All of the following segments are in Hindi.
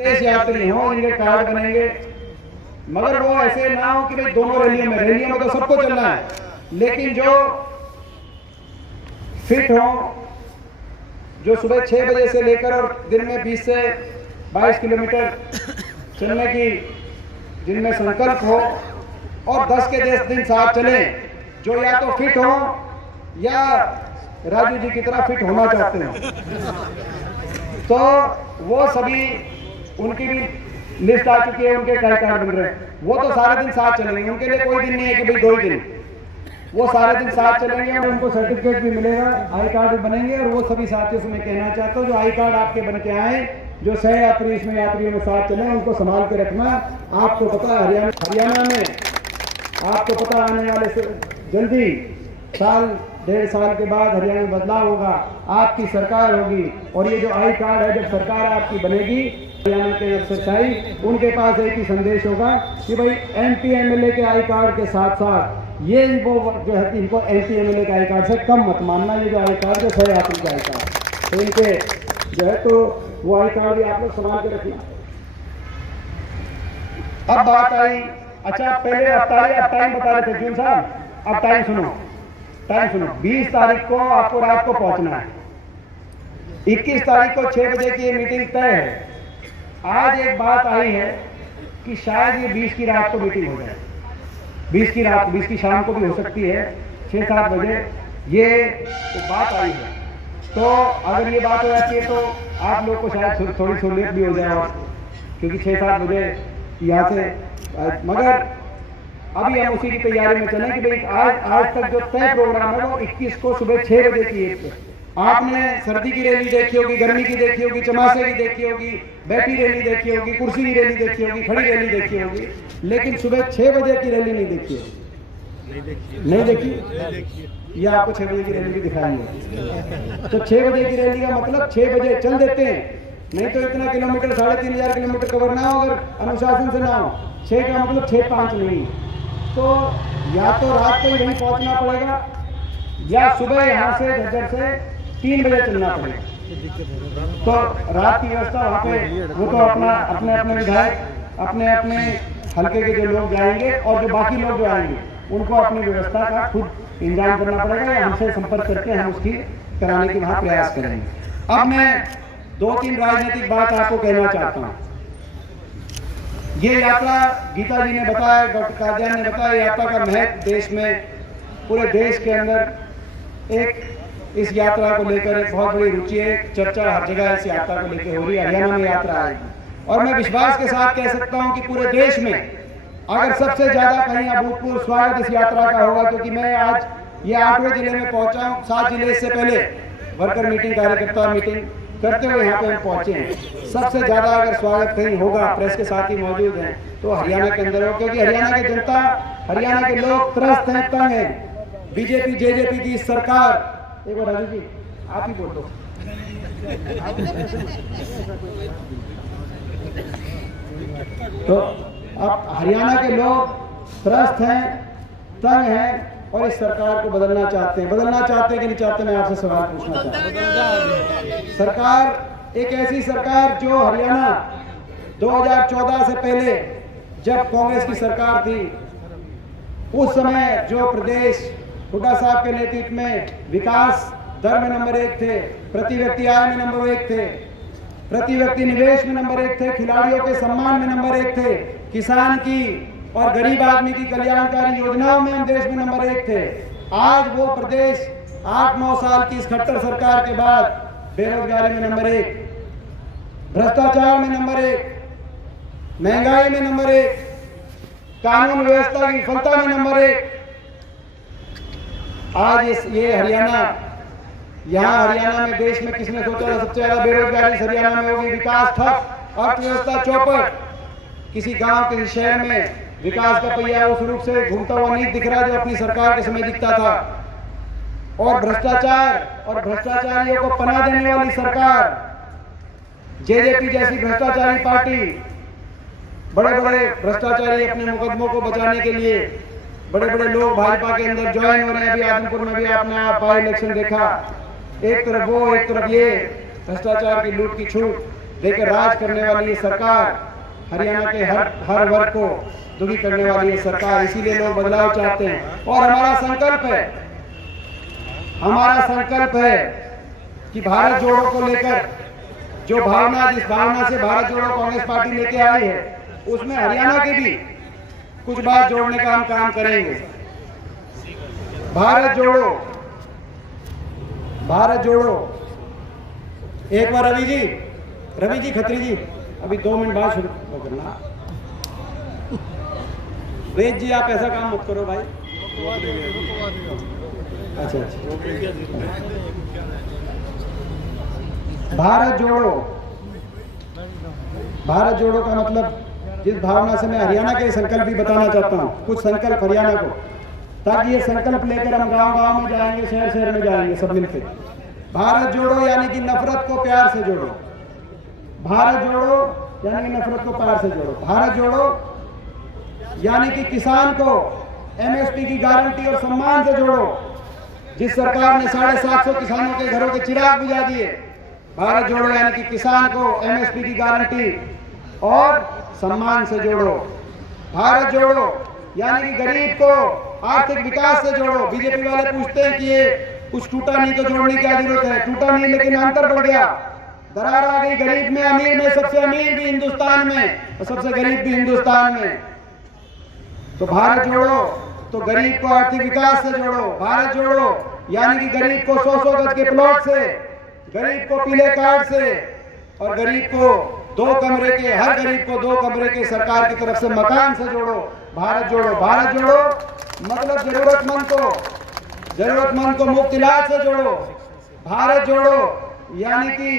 देश यात्री हो, इनके कार्ड बनेंगे, मगर वो ऐसे ना हो कि भाई दोनों रैलियों में तो सबको चलना है, लेकिन जो फिट हो, जो सुबह 6 बजे से लेकर और दिन में 20 से 22 किलोमीटर चलने की जिनमें संकल्प हो और 10 के 10 दिन साथ चले, जो या तो फिट हो या राजू जी की तरह फिट होना चाहते हो, तो वो सभी उनकी भी लिस्ट आ चुकी है, उनके कार्ड बन रहे हैं। वो तो सारे दिन साथ चलेंगे, उनके लिए कोई दिन नहीं है कि भाई 2 ही दिन, वो सारे दिन साथ चलेंगे और उनको सर्टिफिकेट भी मिलेगा, आई कार्ड भी बनेंगे। और वो सभी साथियों से मैं कहना चाहता हूँ जो आई कार्ड आपके बन के आए, जो सह यात्री इसमें यात्रियों में साथ चले, उनको संभाल के रखना। आपको पता है हरियाणा में आपको पता आने वाले से जल्दी साल 1.5 साल के बाद हरियाणा में बदलाव होगा, आपकी सरकार होगी, और ये जो आई कार्ड है जब सरकार आपकी बनेगी, हरियाणा के अफसरशाही उनके पास एक ही संदेश होगा कि भाई MP MLA के आई कार्ड के साथ साथ ये वो जो है इनको MP MLA के आई कार्ड से कम मत मानना। ये जो आई कार्ड जो सह यात्री का आई कार्ड, तो इनके जो है तो वो आई कार्ड भी आप लोग संभाल के रखना। अब बात आई, अच्छा पहले अब टाइम बता रहे थे जून साहब, अब टाइम सुनो 20 तारीख को आपको रात को पहुंचना है, 21 तारीख को 6 बजे की ये मीटिंग तय है। आज एक बात आई है कि शायद ये 20 की रात को मीटिंग हो जाए, 20 की शाम को भी हो सकती है, 6-7 बजे ये तो बात आई है। तो अगर ये बात हो जाती है तो आप लोग को शायद थोड़ी सहूलियत भी हो जाए, क्योंकि 6-7 बजे यहाँ से, मगर अभी हम उसी की तैयारी में चलें कि भाई आज तक जो तय प्रोग्राम है वो 21 को सुबह 6 बजे की। आपने सर्दी की रैली देखी होगी, गर्मी की देखी होगी, चमासे की देखी होगी, बैठी रैली देखी होगी, कुर्सी की रैली देखी होगी, खड़ी रैली देखी होगी, लेकिन सुबह 6 बजे की रैली नहीं देखी होगी। नहीं देखी? ये आपको 6 बजे की रैली भी दिखाएंगे। तो 6 बजे की रैली का मतलब 6 बजे चल देते हैं, नहीं तो इतना किलोमीटर 3500 किलोमीटर कवर ना हो, अगर अनुशासन से ना हो। 6 का मतलब 6-5 नहीं, तो या तो रात को ही वहीं पहुंचना पड़ेगा या सुबह यहाँ से झज्जर से 3 बजे चलना पड़ेगा। तो रात की व्यवस्था वहाँ पे वो तो अपने विधायक अपने हल्के के जो लोग जाएंगे और जो बाकी लोग जो आएंगे उनको अपनी व्यवस्था का खुद इंतजाम करना पड़ेगा, या हमसे संपर्क करके हम उसकी कराने की वहाँ प्रयास करेंगे। अब मैं 2-3 राजनीतिक बात आपको कहना चाहता हूँ। ये यात्रा गीता जी ने बताया, डॉक्टर कादियान ने बताया, यात्रा का महत्व देश में, पूरे देश के अंदर एक इस यात्रा को लेकर एक बहुत बड़ी रुचि है, चर्चा हर जगह इस यात्रा को लेकर हो रही है। हरियाणा में यात्रा आएगी और मैं विश्वास के साथ कह सकता हूं कि पूरे देश में अगर सबसे ज्यादा कहीं अभूतपूर्व स्वागत इस यात्रा का होगा, क्योंकि मैं आज ये 8वें जिले में पहुंचा हूँ। 7 जिले से पहले वर्कर मीटिंग, कार्यकर्ता मीटिंग करते हुए यहाँ पे हम पहुंचे हैं। सबसे ज्यादा अगर स्वागत कहीं होगा, प्रेस के साथ ही मौजूद हैं, तो हरियाणा के अंदर हो, क्योंकि हरियाणा की जनता, हरियाणा के लोग त्रस्त हैं, तंग हैं बीजेपी JJP की सरकार। एक बार राजू जी आप ही बोल दो। तो अब हरियाणा के लोग त्रस्त हैं, तंग हैं और इस सरकार को बदलना चाहते हैं। कि नहीं चाहते, मैं आपसे सवाल पूछना चाहता हूँ। सरकार एक ऐसी सरकार जो हरियाणा 2014 से पहले जब कांग्रेस की सरकार थी, उस समय जो प्रदेश हुड्डा साहब के नेतृत्व में विकास दर में नंबर 1 थे, प्रति व्यक्ति आय में नंबर 1 थे, प्रति व्यक्ति निवेश में नंबर 1 थे, खिलाड़ियों के सम्मान में नंबर 1 थे, किसान की और गरीब आदमी की कल्याणकारी योजनाओं में हम देश में नंबर 1 थे। आज वो प्रदेश 8-9 साल की इस खट्टर सरकार के बाद बेरोजगारी में नंबर 1, भ्रष्टाचार में नंबर 1, महंगाई में नंबर 1, कानून व्यवस्था की विफलता में नंबर 1। आज ये हरियाणा, यहाँ हरियाणा में देश में किसने सोचा था सबसे ज्यादा बेरोजगारी हरियाणा में होगी, विकास ठप, अर्थव्यवस्था चौपट, किसी गांव किसी शहर में विकास का पहिया उस रूप से घूमता हुआ नहीं दिख रहा जो अपनी सरकार के समय दिखता था। और भ्रष्टाचार और भ्रष्टाचारियों को पनाह देने वाली सरकार, JJP जैसी भ्रष्टाचारी पार्टी, बड़े बड़े भ्रष्टाचारी अपने मुकदमों को बचाने के लिए बड़े बड़े लोग भाजपा के अंदर ज्वाइन हो रहे हैं। अभी आदमपुर में भी आपने बाई इलेक्शन देखा, एक तरफ वो, एक तरफ ये भ्रष्टाचार की लूट की छूट। लेकर राज करने वाली ये सरकार, हरियाणा के हर वर्ग को दुखी करने वाली ये सरकार, इसीलिए लोग बदलाव चाहते हैं। और हमारा संकल्प है कि भारत जोड़ो को लेकर जो भावना, जिस भावना से भारत जोड़ो कांग्रेस पार्टी लेके आई है, उसमें हरियाणा के भी कुछ बात जोड़ने का हम काम करेंगे। भारत जोड़ो, भारत जोड़ो। एक बार रवि जी खत्री जी, अभी 2 मिनट बाद शुरू करना। वेद जी आप ऐसा काम मत करो भाई। अच्छा, भारत जोड़ो, भारत जोड़ो का मतलब जिस भावना से मैं हरियाणा के संकल्प भी बताना चाहता हूँ, कुछ संकल्प हरियाणा को, ताकि ये संकल्प लेकर हम गांव-गांव में जाएंगे, शहर-शहर में जाएंगे सब मिलकर। भारत जोड़ो यानी कि नफरत को प्यार से जोड़ो। भारत जोड़ो यानी कि नफरत को प्यार से जोड़ो। भारत जोड़ो यानी कि किसान को एमएसपी की गारंटी और सम्मान से जोड़ो। जिस सरकार ने 750 किसानों के घरों के चिराग बुझा दिए, भारत जोड़ो यानी कि किसान को एमएसपी की गारंटी और सम्मान से जोड़ो। भारत जोड़ो यानी कि गरीब को आर्थिक विकास से जोड़ो। बीजेपी वाले पूछते हैं कि ये कुछ टूटा नहीं तो जोड़ने की क्या जरूरत है? टूटा नहीं, लेकिन अंतर बढ़ गया, दरार आ गई। गरीब में अमीर में, सबसे अमीर भी हिंदुस्तान में और सबसे गरीब भी हिंदुस्तान में। तो भारत जोड़ो तो गरीब को आर्थिक विकास से जोड़ो। भारत जोड़ो यानी कि गरीब को 100-100 गज के प्लॉट से, गरीब को पीले कार्ड से और गरीब को 2 कमरे के, हर गरीब को 2 कमरे के सरकार की तरफ से मकान से जोड़ो। भारत जोड़ो, भारत जोड़ो मतलब जरूरतमंद को मुफ्त इलाज से जोड़ो। भारत जोड़ो यानी कि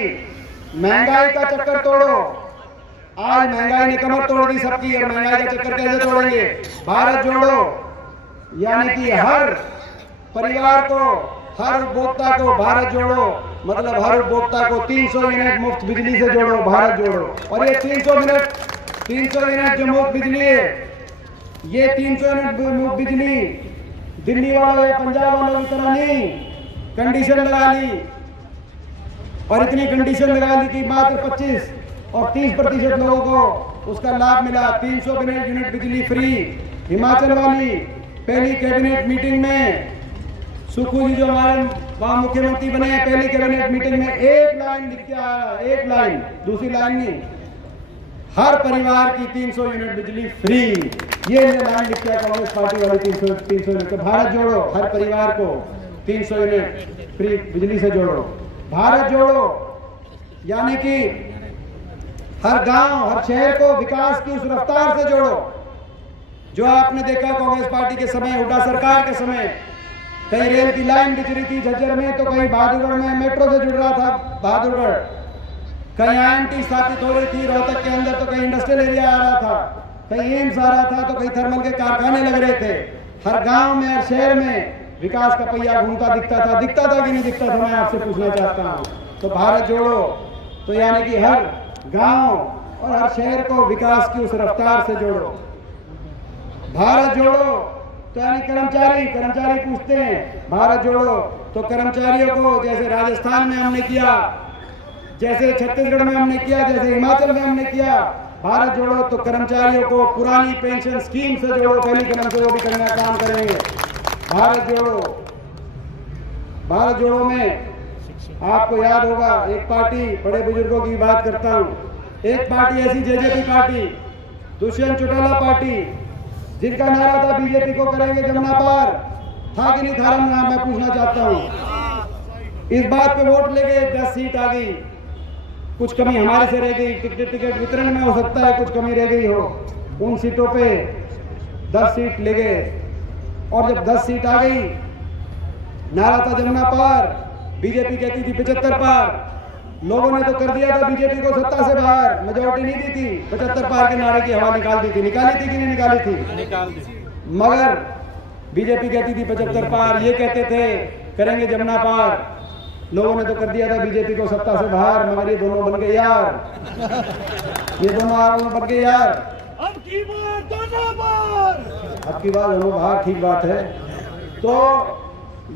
महंगाई का चक्कर तोड़ो। आज महंगाई ने कमर तोड़ दी सबकी, और महंगाई का चक्कर कैसे तोड़ेंगे? भारत जोड़ो यानी कि हर परिवार को, हर उपभोक्ता को भारत जोड़ो मतलब हर उपभोक्ता को 300 यूनिट मुफ्त बिजली से जोड़ो। भारत जोड़ो। और ये 300 यूनिट जो मुफ्त बिजली है, ये 300 यूनिट मुफ्त बिजली दिल्ली वालों या पंजाब वालों की तरह नहीं, कंडीशन लगा ली, और इतनी कंडीशन लगा ली कि मात्र 25 और 30% लोगों को उसका लाभ मिला। 300 यूनिट बिजली फ्री। हिमाचल वाली पहली कैबिनेट मीटिंग में सुखू जी जो हमारे वहां मुख्यमंत्री बने हैं, पहली कैबिनेट मीटिंग में एक लाइन लिख के आया, एक लाइन, दूसरी लाइन नहीं, हर परिवार की 300 यूनिट बिजली फ्री। ये लाइन लिख के कांग्रेस पार्टी वाले 300 यूनिट। तो भारत जोड़ो, हर परिवार को 300 यूनिट फ्री बिजली से जोड़ो। भारत जोड़ो यानी कि हर गांव, हर शहर को विकास की उस रफ्तार से जोड़ो जो आपने देखा कांग्रेस पार्टी के समय, हुड्डा सरकार के समय। कहीं रेल की लाइन बिछ रही थी झज्जर में, तो कहीं बहादुरगढ़ में मेट्रो से जुड़ रहा था बहादुरगढ़, कहीं आईएमटी स्थापित हो रही थी रोहतक के अंदर, तो कहीं इंडस्ट्रियल एरिया आ रहा था, कहीं एम्स आ रहा था, तो कहीं थर्मल के कारखाने लग रहे थे। हर गांव में, हर शहर में विकास का पहिया घूमता दिखता था कि नहीं दिखता था? मैं आपसे पूछना चाहता हूँ। तो भारत जोड़ो तो यानी कि हर गांव और हर शहर को विकास की उस रफ्तार से जोड़ो। भारत जोड़ो तो यानी कर्मचारी पूछते हैं, भारत जोड़ो तो कर्मचारियों को, जैसे राजस्थान में हमने किया, जैसे छत्तीसगढ़ में हमने किया, जैसे हिमाचल में हमने किया, भारत जोड़ो तो कर्मचारियों को पुरानी पेंशन स्कीम से जोड़ो। पहली कदम से वो भी करने का काम करेंगे। भारत जोड़ो में आपको याद होगा, एक पार्टी, बड़े बुजुर्गों की बात करता हूँ, एक पार्टी ऐसी JJP party, Dushyant Chautala party, जिनका नारा था बीजेपी को करेंगे जमुना पार, था कि नहीं था? मैं पूछना चाहता हूँ। इस बात पे वोट ले गए, 10 सीट आ गई, कुछ कमी हमारे से रह गई, टिकट वितरण में हो सकता है कुछ कमी रह गई हो, उन सीटों पे 10 सीट ले गए। और जब 10 सीट आ गई, नारा था जमुना पार, बीजेपी कहती थी 75 पार। लोगों ने तो कर दिया था बीजेपी को सत्ता से बाहर, मेजोरिटी नहीं दी थी, 75 पार के नारे की हवा निकाल दी थी। निकाली थी कि नहीं निकाली थी? निकाल दी। मगर बीजेपी कहती थी 75 पार, ये कहते थे करेंगे जमुना पार। लोगों ने तो कर दिया था बीजेपी को सत्ता से बाहर, मगर ये दोनों बन गए यार, ये दोनों बन गए यार। अब की बार दोनों बाहर, ठीक बात है। तो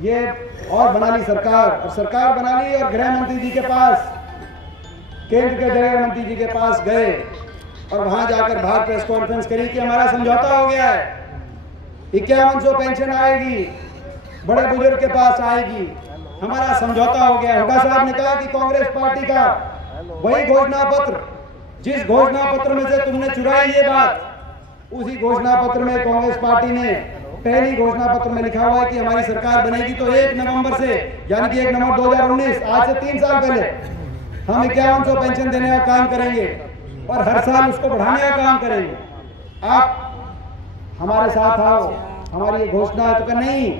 ये और बना ली सरकार, और सरकार बना ली, और गृह मंत्री जी के पास केंद्र के गृह मंत्री जी के पास गए और वहां जाकर बाहर प्रेस कॉन्फ्रेंस करी कि हमारा समझौता हो गया है, 5100 पेंशन आएगी, बड़े बुजुर्ग के पास आएगी, हमारा समझौता हो गया। हुड्डा साहब ने कहा कि कांग्रेस पार्टी का वही घोषणा पत्र, जिस घोषणा पत्र में से तुमने चुराई ये बात, उसी घोषणा पत्र में कांग्रेस पार्टी ने पहली घोषणा पत्र में लिखा हुआ है कि हमारी सरकार बनेगी तो 1 नवंबर से, यानी कि 1 नवंबर 2019, आज से 3 साल पहले हम 5100 पेंशन देने का काम करेंगे और हर साल उसको बढ़ाने का काम करेंगे। आप हमारे साथ आओ, हमारी ये घोषणा है। तो नहीं,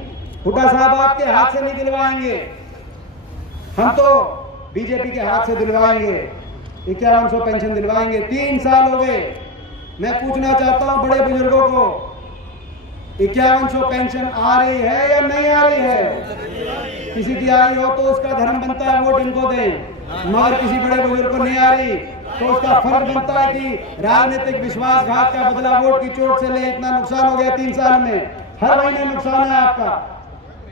हुड्डा साहब आपके हाथ से नहीं दिलवाएंगे, हम तो बीजेपी के हाथ से दिलवाएंगे, 5100 पेंशन दिलवाएंगे। 3 साल हो गए। मैं पूछना चाहता हूं बड़े बुजुर्गों को, 5100 पेंशन आ रही है या नहीं आ रही है? किसी की आई हो तो उसका धर्म बनता है वोट इनको दें, मगर किसी बड़े बुजुर्ग को नहीं आ रही तो उसका फर्ज बनता है कि राजनीतिक विश्वासघात का बदला वोट की चोट से ले। इतना नुकसान हो गया 3 साल में, हर महीने नुकसान है आपका।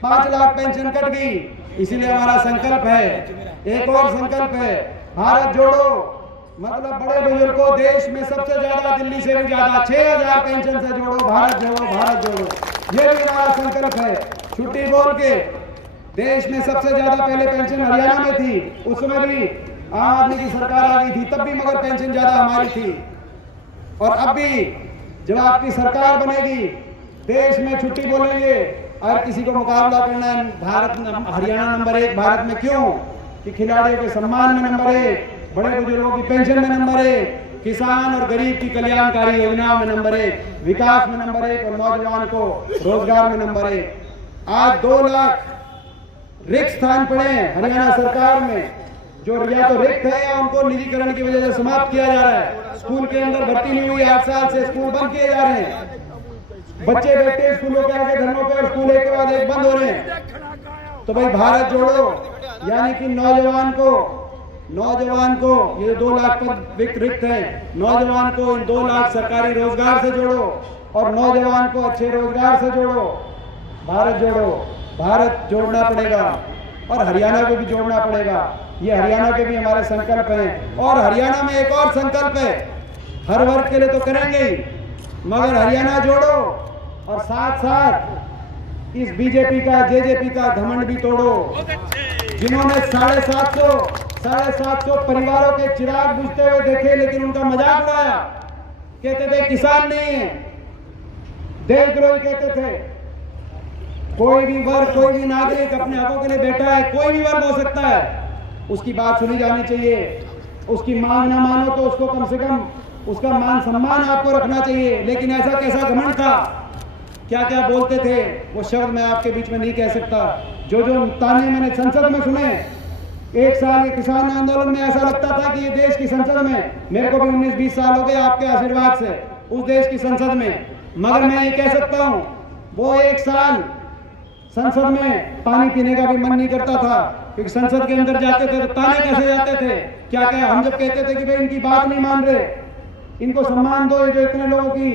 5 लाख पेंशन कट गई। इसीलिए हमारा संकल्प है, एक और संकल्प है, भारत जोड़ो। मतलब बड़े बुजुर्ग को देश में सबसे ज्यादा, दिल्ली से भी ज्यादा, 6000 पेंशन से जोड़ो, भारत जोड़ो, भारत जोड़ो। ये भी हमारा संकल्प है। छुट्टी बोल के देश में सबसे ज्यादा पहले पेंशन हरियाणा में थी, उस समय भी आम आदमी की सरकार आ गई थी, तब भी मगर पेंशन ज्यादा हमारी थी। और अब भी जब आपकी सरकार बनेगी, देश में छुट्टी बोलेंगे और किसी को मुकाबला करना है, भारत हरियाणा नंबर 1 भारत में। क्यों? कि खिलाड़ियों के सम्मान में नंबर 1, बड़े बुजुर्गों की पेंशन में नंबर 1, किसान और गरीब की कल्याणकारी योजनाओं में नंबर 1, विकास में नंबर 1 और नौजवान को रोजगार में नंबर 1। आज 2 लाख रिक्त स्थान पड़े हैं हरियाणा सरकार में, जो या तो रिक्त है या उनको निजीकरण की वजह से समाप्त किया जा रहा है। स्कूल के अंदर भर्ती नहीं हुई, 8 साल से स्कूल बंद किए जा रहे हैं। बच्चे बैठे स्कूलों के आगे धरनों पे और स्कूल एक के बाद एक बंद हो रहे हैं। तो भाई भारत जोड़ो, यानी कि नौजवान को ये 2 लाख पद रिक्त हैं, नौजवान को इन 2 लाख सरकारी रोजगार से जोड़ो और नौजवान को अच्छे रोजगार से जोड़ो। भारत जोड़ो, भारत जोड़ना पड़ेगा और हरियाणा को भी जोड़ना पड़ेगा। ये हरियाणा के भी हमारे संकल्प हैं। और हरियाणा में एक और संकल्प है, हर वर्ग के लिए तो करेंगे ही, मगर हरियाणा जोड़ो और साथ साथ इस बीजेपी का, जेजेपी का घमंड भी तोड़ो। जिन्होंने 750 परिवारों के चिराग बुझते हुए देखे, लेकिन उनका मजाक उड़ाया, कहते थे किसान नहीं है, देशद्रोही कहते थे। कोई भी वर्ग, कोई भी नागरिक अपने हकों के लिए बैठा है, कोई भी वर्ग हो सकता है, उसकी बात सुनी जानी चाहिए। उसकी मांग ना मानो तो उसको कम से कम उसका मान सम्मान आपको रखना चाहिए। लेकिन ऐसा कैसा घमंड था, क्या क्या बोलते थे, वो शब्द मैं आपके बीच में नहीं कह सकता। जो ताने मैंने संसद में सुने, 1 साल के किसान आंदोलन में ऐसा लगता था कि ये देश की संसद में, मेरे को भी 19-20 साल हो गए आपके आशीर्वाद से उस देश की संसद में, मगर मैं ये कह सकता हूँ वो 1 साल संसद में पानी पीने का भी मन नहीं करता था, क्योंकि संसद के अंदर जाते थे तो ताने कैसे जाते थे। क्या क्या हम जब कहते थे कि भाई इनकी बात नहीं मान रहे, इनको सम्मान दो, जो इतने लोगों की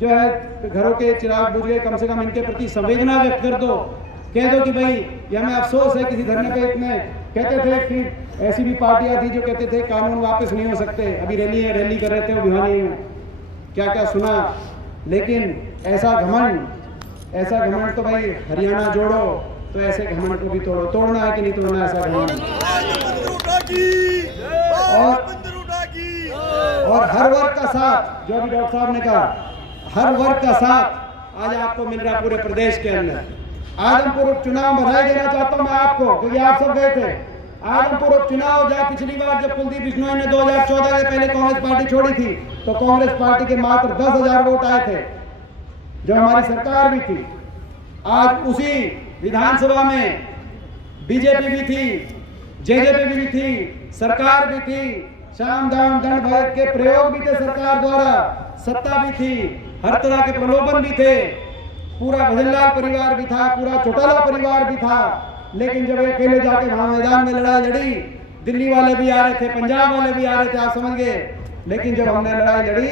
जो है घरों के चिराग बुझ गए, कम से कम इनके प्रति संवेदना व्यक्त कर दो, कह दो कि भाई ये हमें अफसोस है। किसी धरने पे इतने कहते थे कि ऐसी भी पार्टियां थी जो कहते थे कानून वापस नहीं हो सकते, अभी रैली कर रहे थे वो भिवानी में, क्या क्या सुना। लेकिन ऐसा घमंड तो भाई हरियाणा जोड़ो, तो ऐसे घमंड को भी तोड़ो। तोड़ना है कि नहीं तोड़ना ऐसा घमंड। और हर वर्ग का साथ, जो अभी डॉक्टर साहब ने कहा, हर वर्ग का साथ आज आपको मिल रहा है पूरे प्रदेश के अंदर। आजमपुर उपचुनाव बधाई देना चाहता हूं मैं आपको, क्योंकि आप सब गए थे आजमपुर उपचुनाव। जहाँ पिछली बार जब कुलदीप बिश्नोई ने 2014 के पहले कांग्रेस पार्टी छोड़ी थी, तो कांग्रेस पार्टी के मात्र 10,000 वोट आए थे, जो हमारी सरकार भी थी। आज उसी विधानसभा में बीजेपी भी थी, जेजेपी भी थी, सरकार भी थी, साम दाम दंड भेद के प्रयोग भी थे सरकार द्वारा, सत्ता भी थी, हर तरह के प्रलोभन भी थे, पूरा भजनलाल परिवार भी था, पूरा चौटाला परिवार भी था। लेकिन जब अकेले जाके वहां मैदान में लड़ाई लड़ी, दिल्ली वाले भी आ रहे थे, पंजाब वाले भी आ रहे थे, आप समझ गए। लेकिन जब हमने लड़ाई लड़ी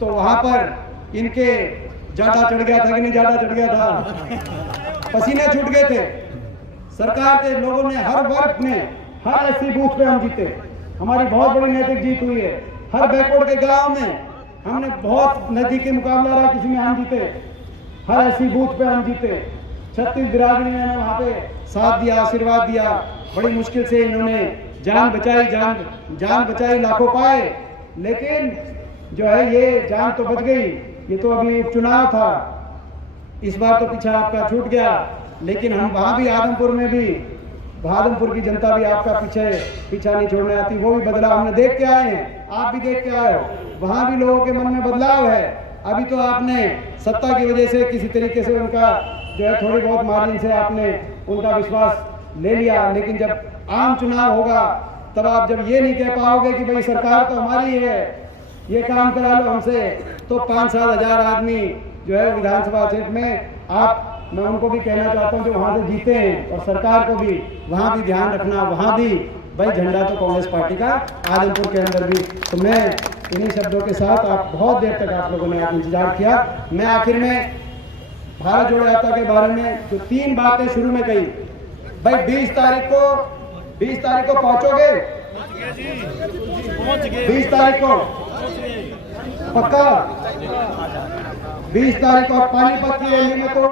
तो वहां पर इनके ज्यादा चढ़ गया था कि नहीं ज्यादा चढ़ गया था, पसीने छूट गए थे। सरकार के लोगों ने, हर वर्ग ने, हर 80 बूथ पे हम जीते, हमारी बहुत बड़ी नैतिक जीत हुई है। हर बैकवर्ड के गांव में हमने बहुत नजदीकी मुकाबला रहा, किसी में हम जीते, हर ऐसी बूथ पे हम जीते। 36 बिरादरी ने वहाँ पे साथ दिया, आशीर्वाद दिया। बड़ी मुश्किल से इन्होंने जान बचाई, जान बचाई, लाखों पाए, लेकिन जो है ये जान तो बच गई। ये तो अभी उपचुनाव था, इस बार तो पीछा आपका छूट गया, लेकिन हम वहाँ भी आदमपुर में भी, आदमपुर की जनता भी आपका पीछा नहीं छोड़ने आती। वो भी बदलाव हमने देख के आए हैं, आप भी देख के आए हो, वहाँ भी लोगों के मन में बदलाव है। अभी तो आपने सत्ता की वजह से किसी तरीके से उनका जो है थोड़ी बहुत मार्जिन से आपने उनका विश्वास ले लिया, लेकिन जब आम चुनाव होगा तब आप जब ये नहीं कह पाओगे कि भाई सरकार तो हमारी है, ये काम करा लो हमसे, तो 5-7 हज़ार आदमी जो है विधानसभा क्षेत्र में मैं उनको भी कहना चाहता हूँ जो वहाँ से जीते हैं, और सरकार को भी वहाँ भी ध्यान रखना, वहाँ भी भाई झंडा तो कांग्रेस पार्टी का, आदमपुर के अंदर भी। तो मैं इन्हीं शब्दों के साथ, आप बहुत देर तक आप लोगों ने इंतजार किया, मैं आखिर में भारत जोड़ो यात्रा के बारे में जो 3 बातें शुरू में कही, भाई 20 तारीख को पहुंचोगे? 20 तारीख को पक्का? 20 तारीख को पानीपत की रैली में तो